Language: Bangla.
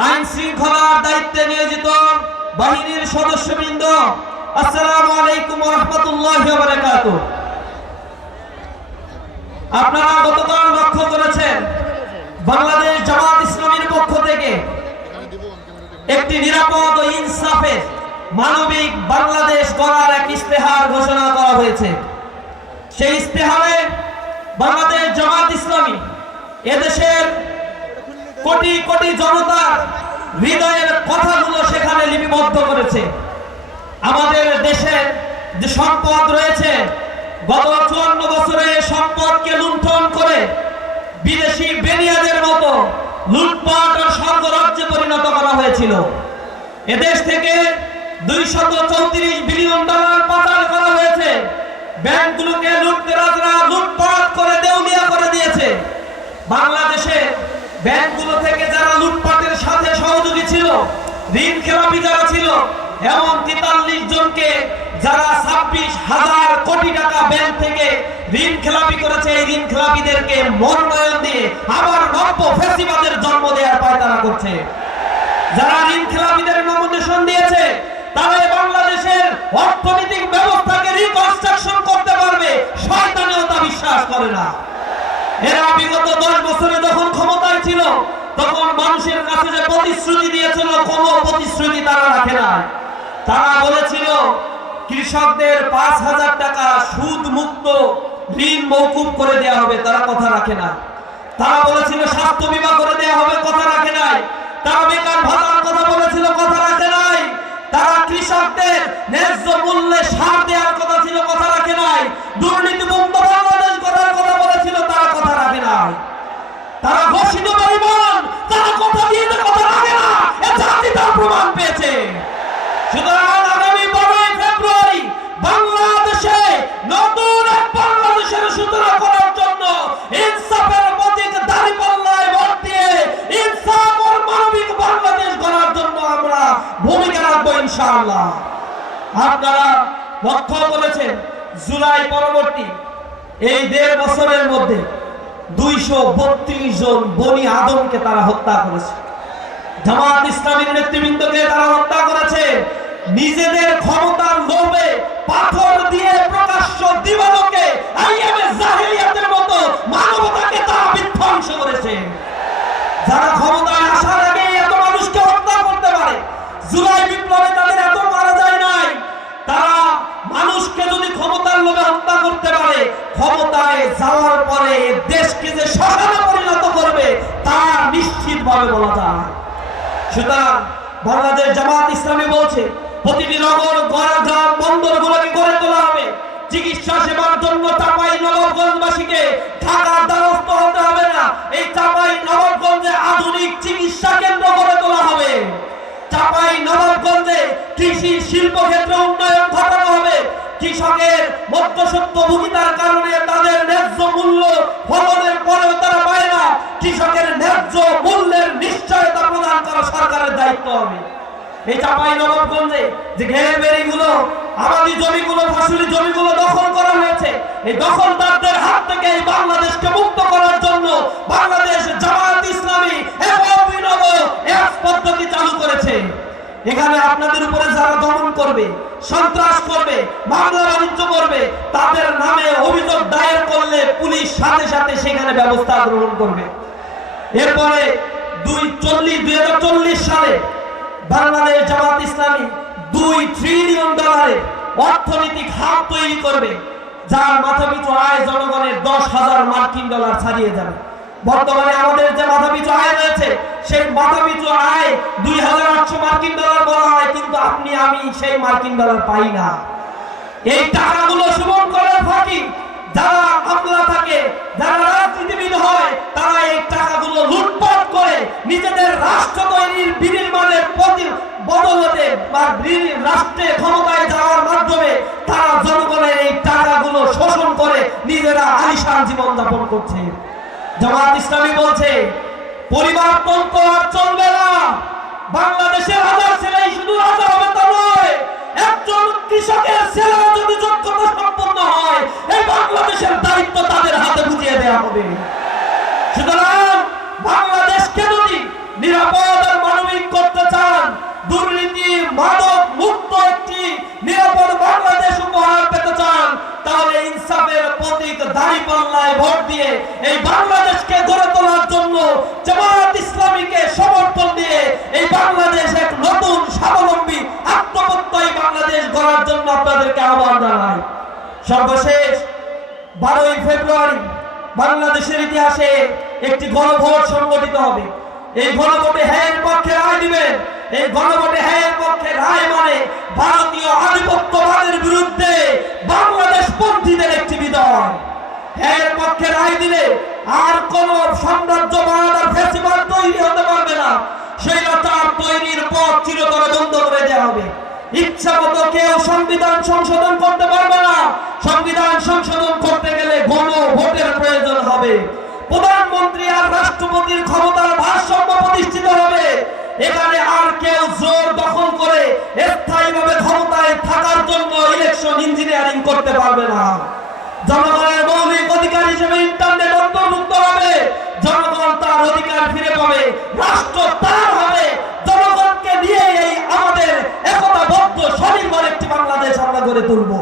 আইন শৃঙ্খলার দায়িত্বে নিয়োজিত বাহিনীর সদস্যবৃন্দ, আসসালামু আলাইকুম ওয়া রাহমাতুল্লাহি ওয়া বারাকাতুহু। আপনারা গতকাল লক্ষ্য করেছেন বাংলাদেশ জামাত ইসলামীর পক্ষ থেকে একটি নিরাপদ ও ইনসাফের মানবিক বাংলাদেশ গড়ার এক ইস্তেহার ঘোষণা করা হয়েছে। সেই ইস্তেহারে বাংলাদেশ জামাত ইসলামী এদেশের কোটি কোটি জনতার হৃদয়ের কথাগুলো সেখানে লিপিবদ্ধ করেছে। আমাদের দেশের যে সম্পদ রয়েছে, গত 54 বছরে সম্পদকে লুণ্ঠন করে বিদেশি বেনিয়াদের মতো লুটপাট ও স্বর্গরাজ্যে পরিণত করা হয়েছিল। এদেশ থেকে 234 বিলিয়ন ডলার পাচার করা হয়েছে। ব্যাংকগুলোকে লুটতরাজরা লুটপাট করে দেউলিয়া করে দিয়েছে। বাংলাদেশে ব্যাংকগুলো থেকে যারা লুটপাটের সাথে সহযোগী ছিল, ঋণ খেলাপি যারা ছিল, এমন 43 জনকে যারা 26,000 কোটি টাকা ব্যাংক থেকে ঋণ খেলাপি করেছে, এই ঋণ খেলাপিদেরকে মনোনয়ন দিয়ে আবার নব্য ফ্যাসিবাদের জন্ম দেওয়ার পায়তারা করছে। যারা ঋণ খেলাপিদের নমিনেশন দিয়েছে তারা বাংলাদেশের অর্থনৈতিক ব্যবস্থাকে রিকনস্ট্রাকশন করতে পারবে, শয়তানেও তা বিশ্বাস করে না। এরা বিগত 10 বছরে যখন ক্ষমতায় ছিল তখন মানুষের কাছে যে প্রতিশ্রুতি দিয়েছিল, কোনো প্রতিশ্রুতি তারা রাখে না। তারা বলেছিল কৃষকদের 5,000 টাকা সুদ মুক্ত ঋণ মওকুফ করে দেওয়া হবে, তারা কথা রাখে না। তারা বলেছিল স্বাস্থ্য বীমা করে দেওয়া হবে, কথা রাখে নাই। তারা বেকার ভাতার কথা বলেছিল, কথা রাখে নাই। তারা কৃষকদের ন্যায্য মূল্যে সার দেওয়ার কথা ছিল, কথা রাখে নাই। দুর্নীতি মুক্ত বাংলাদেশ করার কথা বলেছিল, তারা কথা রাখে নাই। তারা ঘোষিত বেঈমান, তারা কথা দিয়ে কথা রাখে না, এ জাতি তার প্রমাণ পেয়েছে। সুতরাং আগামী 12 ফেব্রুয়ারি বাংলাদেশে নতুন এক বাংলাদেশের সূচনা করার জন্য ইনসাফের প্রতীক দাঁড়িপাল্লায় ভোট দিয়ে ইনসাফ ও মানবিক বাংলাদেশ গড়ার জন্য আমরা ভূমিকা রাখবো ইনশাআল্লাহ। আপনারা লক্ষ্য করেছেন জুলাই পরবর্তী এই 1.5 বছরের মধ্যে 232 জন বনি আদমকে তারা হত্যা করেছে। জামাত ইসলামীর নেতৃবৃন্দকে তারা হত্যা করেছে। নিজেদের ক্ষমতার লোভে পাথর দিয়ে প্রকাশ্য দিবালোকে আইএমএ জাহেলিয়াতের মতো মানবতাকে তারা বিধ্বংস করেছে। যারা ক্ষমতায় আসার আগে এত মানুষকে হত্যা করতে পারে, জুলাই বিপ্লবে তাদের এত মারা যায় নাই। তারা মানুষকে যদি ক্ষমতার লোভে হত্যা করতে পারে, ক্ষমতায় যাওয়ার পরে দেশকে যে শ্মশানে পরিণত করবে তা নিশ্চিতভাবে বলা যায়। সুতরাং বাংলাদেশ জামাত ইসলামী বলছে প্রতিটি নগর গ্রাম বন্দরগুলোকে গড়ে তোলা হবে। চিকিৎসা সেবার জন্য চাঁপাইনবাবগঞ্জবাসীকে ঢাকার দ্বারস্থ হতে হবে না। এই চাঁপাইনবাবগঞ্জে আধুনিক চিকিৎসা কেন্দ্র গড়ে তোলা হবে। চাঁপাইনবাবগঞ্জে কৃষি শিল্প ক্ষেত্রে উন্নয়ন ঘটানো হবে। কৃষকের মধ্যস্বত্বভোগিতার কারণে তাদের ন্যায্য মূল্য ফলনের পরেও তারা পায় না। কৃষকের ন্যায্য মূল্যের নিশ্চয়তা প্রদান করা সরকারের দায়িত্ব হবে। এই চাঁপাইনবাবগঞ্জে যে ঘের বেড়িগুলো, আবাদি জমিগুলো, ফসলি জমিগুলো দখল করা হয়েছে, এই দখলদারদের হাত থেকে এই বাংলাদেশকে মুক্ত করার জন্য বাংলাদেশ জামাত ইসলামী এক অভিনব এক পদ্ধতি চালু করেছে। এখানে আপনাদের উপরে যারা দমন করবে, সন্ত্রাস করবে, মামলা বাণিজ্য করবে, তাদের নামে অভিযোগ দায়ের করলে পুলিশ সাথে সাথে সেখানে ব্যবস্থা গ্রহণ করবে। এরপরে 2040 সালে বাংলাদেশ জামাত ইসলামী 2 ট্রিলিয়ন ডলারের অর্থনৈতিক হাব তৈরি করবে, যার মাথাপিছু আয় জনগণের 10,000 মার্কিন ডলার ছাড়িয়ে যাবে। বর্তমানে আমাদের যে মাথাপিছু আয় রয়েছে সেই মাথাপিছু আয় 2,800 মার্কিন ডলার বলা হয়, কিন্তু আপনি আমি সেই মার্কিন ডলার পাই না। এই টাকাগুলো সুমন করার ফাঁকি যারা আমলা থাকে, যারা রাজনীতিবিদ হয়, তারা এই টাকাগুলো লুটপাট করে নিজেদের রাষ্ট্র তৈরির বিনির্মাণের বদলতে বা রাষ্ট্রে ক্ষমতায় যাওয়ার মাধ্যমে তারা জনগণের এই টাকাগুলো শোষণ করে নিজেরা আলিশান জীবনযাপন করছে। জামাত ইসলামী বলছে পরিবর্তন আর চলবে না। বাংলাদেশের হাজার ছেলেই শুধু রাজা হবে তা নয়, একজন কৃষকের ছেলে যদি যোগ্যতা সম্পন্ন হয় এই বাংলাদেশের দায়িত্ব তাদের হাতে বুঝিয়ে দেওয়া হবে। সুতরাং বাংলাদেশকে যদি নিরাপদ আর মানবিক মালায় ভোট দিয়ে এই বাংলাদেশকে গড়ে তোলার জন্য জামাত ইসলামীকে সমর্থন দিয়ে এই বাংলাদেশ এক নতুন স্বাবলম্বী আত্মপ্রত্যয়ী বাংলাদেশ গড়ার জন্য আপনাদেরকে আহ্বান জানাই। সর্বশেষ 12ই ফেব্রুয়ারি বাংলাদেশের ইতিহাসে একটি গণভোট সংগঠিত হবে। এই গণভোটে হ্যাঁ পক্ষে রায় দিবেন। এই গণভোটে হ্যাঁ পক্ষে রায় মানে ভারতীয় আধিপত্যবাদের বিরুদ্ধে বাংলাদেশ পন্থীদের একটি বিজয়। হ্যাঁ পক্ষে রায় দিলে আর কোন সাম্রাজ্যবাদ আর ফ্যাসিবাদ তৈরি হতে পারবে না। স্বৈরাচার তৈরির পথ চিরতরে বন্ধ করে দেওয়া হবে। ইচ্ছা মতো কেউ সংবিধান সংশোধন করতে পারবে না। সংবিধান সংশোধন করতে গেলে গণভোটের প্রয়োজন হবে। প্রধানমন্ত্রী আর রাষ্ট্রপতির ক্ষমতার ভারসাম্য প্রতিষ্ঠিত হবে। এখানে আর কেউ জোর দখল করে স্থায়ীভাবে ক্ষমতায় থাকার জন্য ইলেকশন ইঞ্জিনিয়ারিং করতে পারবে না। জনগণের মৌলিক অধিকার হিসেবে ইন্টারনেট অন্তর্ভুক্ত হবে। জনগণ তার অধিকার ফিরে পাবে। রাষ্ট্র তার হবে। জনগণকে নিয়ে এই আমাদের একতাবদ্ধ স্বনির্ভর একটি বাংলাদেশ আমরা গড়ে তুলব।